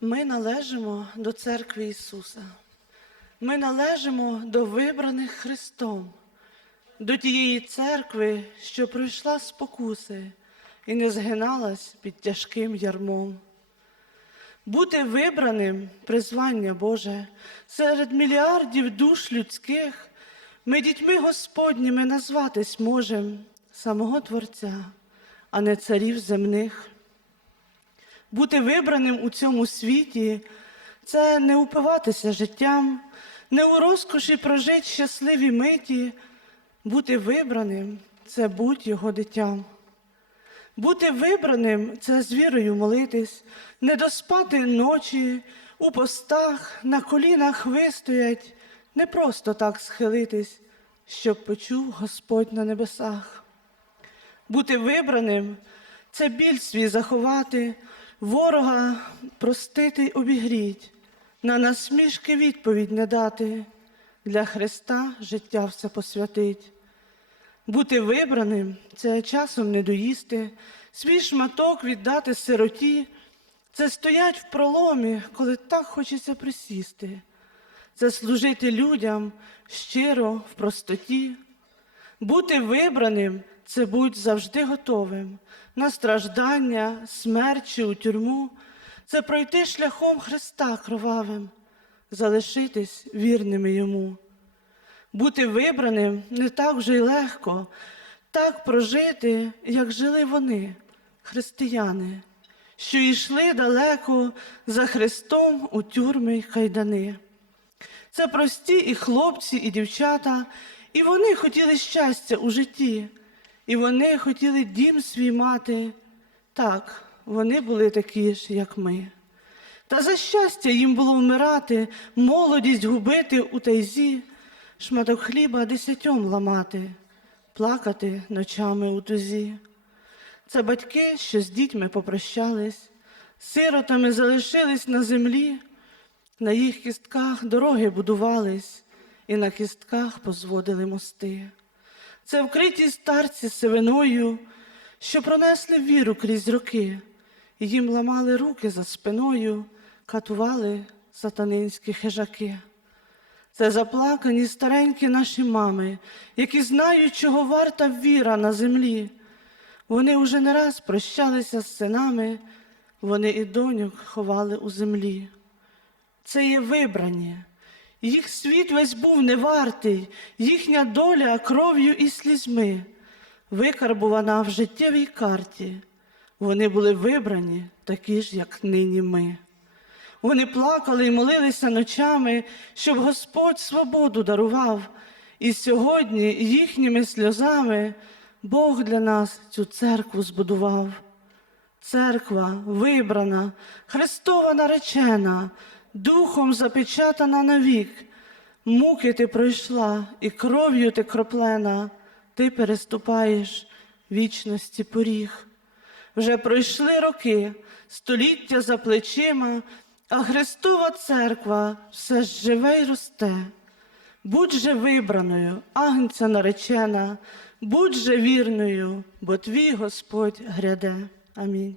Ми належимо до церкви Ісуса. Ми належимо до вибраних Христом, до тієї церкви, що пройшла спокуси і не згиналась під тяжким ярмом. Бути вибраним призвання Боже серед мільярдів душ людських, ми дітьми Господніми назватись можем самого Творця, а не царів земних. Бути вибраним у цьому світі це не упиватися життям, не у розкоші прожити щасливі миті. Бути вибраним це будь його дитям. Бути вибраним це з вірою молитись, не доспати ночі, у постах, на колінах вистоять, не просто так схилитись, щоб почув Господь на небесах. Бути вибраним це біль свій заховати, ворога простити обігріть, на насмішки відповідь не дати, для Христа життя все посвятить. Бути вибраним це часом не доїсти, свій шматок віддати сироті, це стоять в проломі, коли так хочеться присісти, це служити людям щиро в простоті. Бути вибраним це будь завжди готовим на страждання, смерть чи у тюрму, це пройти шляхом Христа кровавим, залишитись вірними йому. Бути вибраним не так вже й легко, так прожити, як жили вони, християни, що йшли далеко за Христом у тюрми й кайдани. Це прості і хлопці, і дівчата, і вони хотіли щастя у житті, і вони хотіли дім свій мати. Так, вони були такі ж, як ми. Та за щастя їм було вмирати, молодість губити у тайзі, шматок хліба десятьом ламати, плакати ночами у тузі. Це батьки, що з дітьми попрощались, сиротами залишились на землі, на їх кістках дороги будувались, і на кістках позводили мости. Це вкриті старці сивиною, що пронесли віру крізь роки, їм ламали руки за спиною, катували сатанинські хижаки. Це заплакані старенькі наші мами, які знають, чого варта віра на землі. Вони уже не раз прощалися з синами, вони і доньок ховали у землі. Це є вибрані. Їх світ весь був невартий, їхня доля кров'ю і слізьми, викарбувана в життєвій карті. Вони були вибрані, такі ж, як нині ми. Вони плакали і молилися ночами, щоб Господь свободу дарував. І сьогодні їхніми сльозами Бог для нас цю церкву збудував. Церква вибрана, Христова наречена, духом запечатана навік. Муки ти пройшла, і кров'ю ти кроплена, ти переступаєш вічності поріг. Вже пройшли роки, століття за плечима, а Христова церква все ж живе й росте. Будь же вибраною, агнця наречена, будь же вірною, бо твій Господь гряде. Амінь.